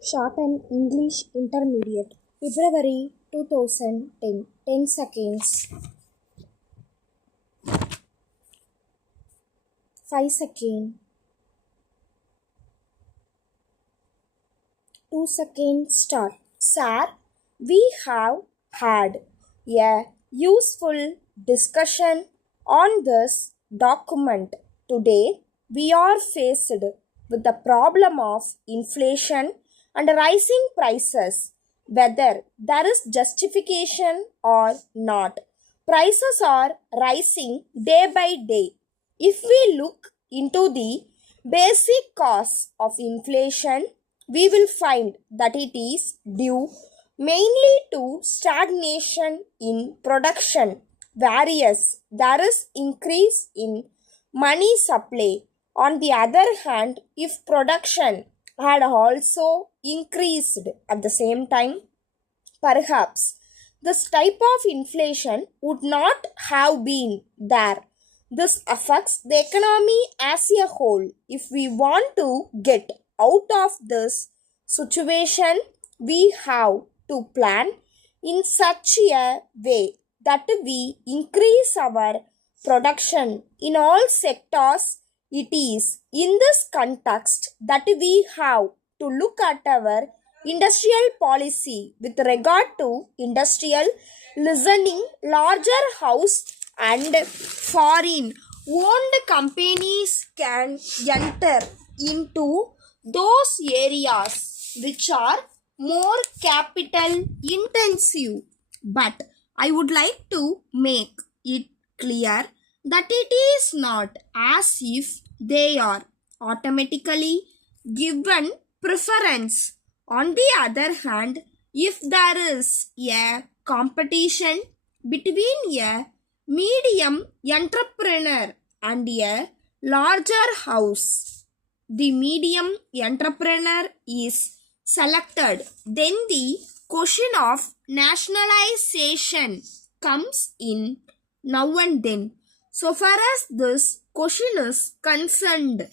Shorthand English Intermediate, February 2010. 10 seconds. 5 seconds. 2 seconds. Start. Sir, we have had a useful discussion on this document. Today, we are faced with the problem of inflation and rising prices, whether there is justification or not. Prices are rising day by day. If we look into the basic cause of inflation, we will find that it is due mainly to stagnation in production, whereas there is increase in money supply. On the other hand, if production had also increased at the same time, perhaps this type of inflation would not have been there. This affects the economy as a whole. If we want to get out of this situation, we have to plan in such a way that we increase our production in all sectors. It is in this context that we have to look at our industrial policy with regard to industrial listening, larger house and foreign owned companies can enter into those areas which are more capital intensive. But I would like to make it clear that it is not as if they are automatically given preference. On the other hand, if there is a competition between a medium entrepreneur and a larger house, the medium entrepreneur is selected, then the question of nationalization comes in now and then. So far as this question is concerned,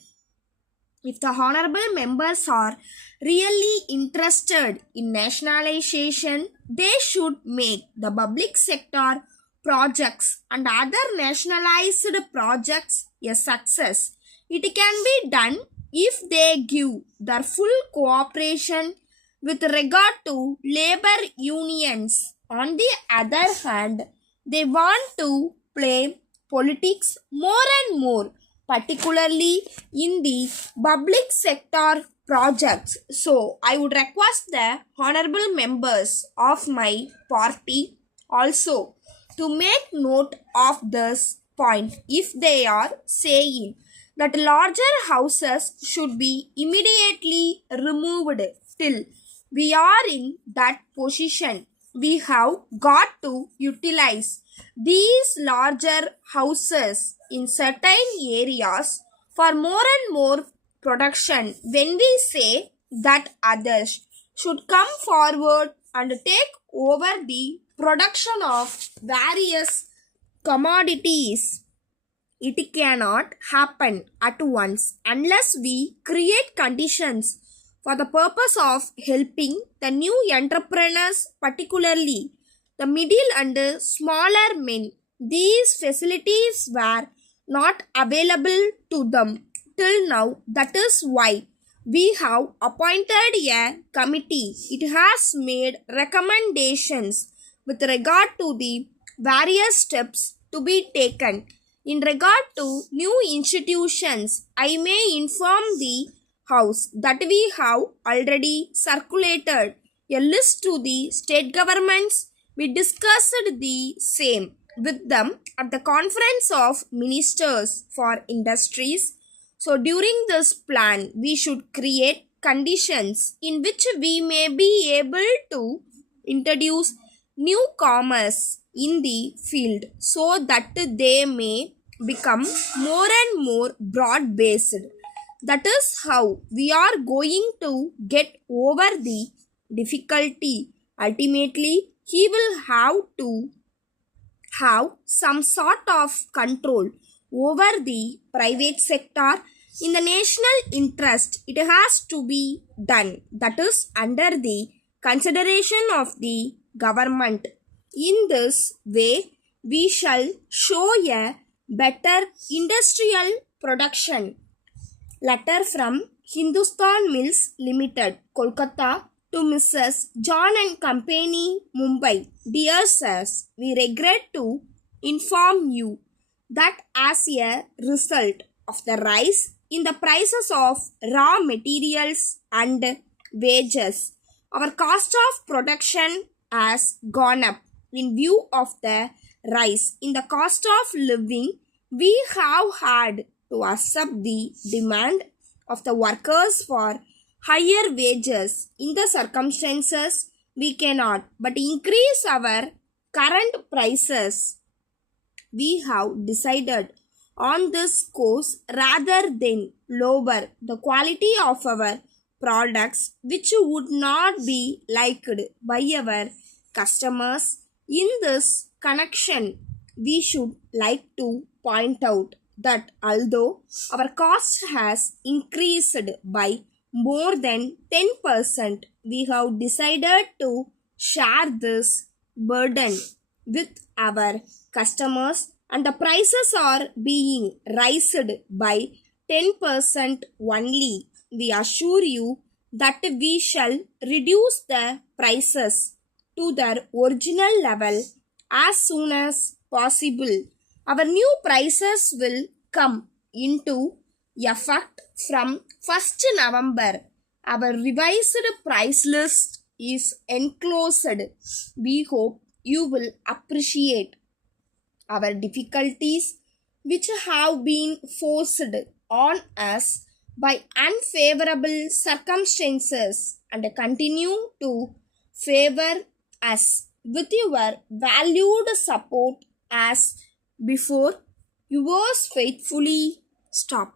if the honorable members are really interested in nationalization, they should make the public sector projects and other nationalized projects a success. It can be done if they give their full cooperation with regard to labor unions. On the other hand, they want to play politics more and more, particularly in the public sector projects. So, I would request the honorable members of my party also to make note of this point if they are saying that larger houses should be immediately removed. Till we are in that position, we have got to utilize these larger houses in certain areas for more and more production. When we say that others should come forward and take over the production of various commodities, it cannot happen at once unless we create conditions for the purpose of helping the new entrepreneurs, particularly the middle and smaller men. These facilities were not available to them till now. That is why we have appointed a committee. It has made recommendations with regard to the various steps to be taken. In regard to new institutions, I may inform the House that we have already circulated a list to the state governments. We discussed the same with them at the Conference of Ministers for Industries. So during this plan, we should create conditions in which we may be able to introduce newcomers in the field so that they may become more and more broad-based. That is how we are going to get over the difficulty. Ultimately, he will have to have some sort of control over the private sector In the national interest, it has to be done. That is under the consideration of the government. In this way, we shall show a better industrial production. Letter from Hindustan Mills Limited, Kolkata to Mrs. John and Company, Mumbai. Dear sirs, we regret to inform you that as a result of the rise in the prices of raw materials and wages, our cost of production has gone up. In view of the rise in the cost of living, we have had to accept the demand of the workers for higher wages. In the circumstances, we cannot but increase our current prices. We have decided on this course rather than lower the quality of our products, which would not be liked by our customers. In this connection, we should like to point out that although our cost has increased by more than 10%, we have decided to share this burden with our customers, and the prices are being raised by 10% only. We assure you that we shall reduce the prices to their original level as soon as possible. Our new prices will come into effect from 1st November. Our revised price list is enclosed. We hope you will appreciate our difficulties, which have been forced on us by unfavorable circumstances, and continue to favor us with your valued support as before. Yours faithfully, Stop.